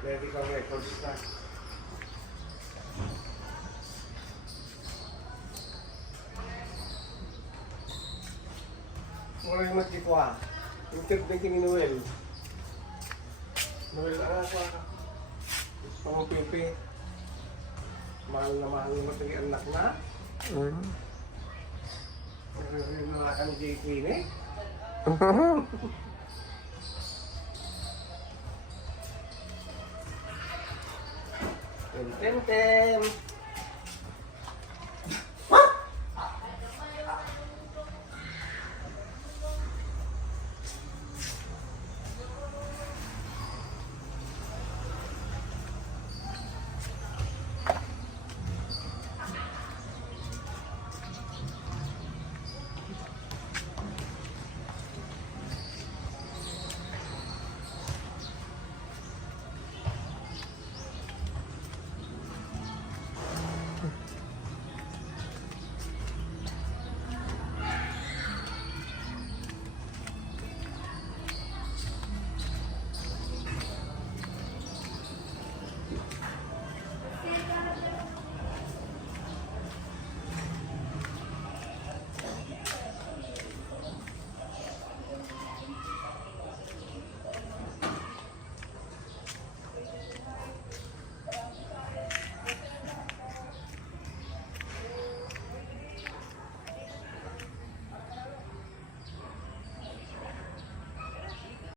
Medical records na. Mura yung magkikwa. Yung na kininuel. Noel, ako. Pamang-pipi. Mahal na mahal mo ito yung anak na. Nakakan ni J. Queen eh. Tem.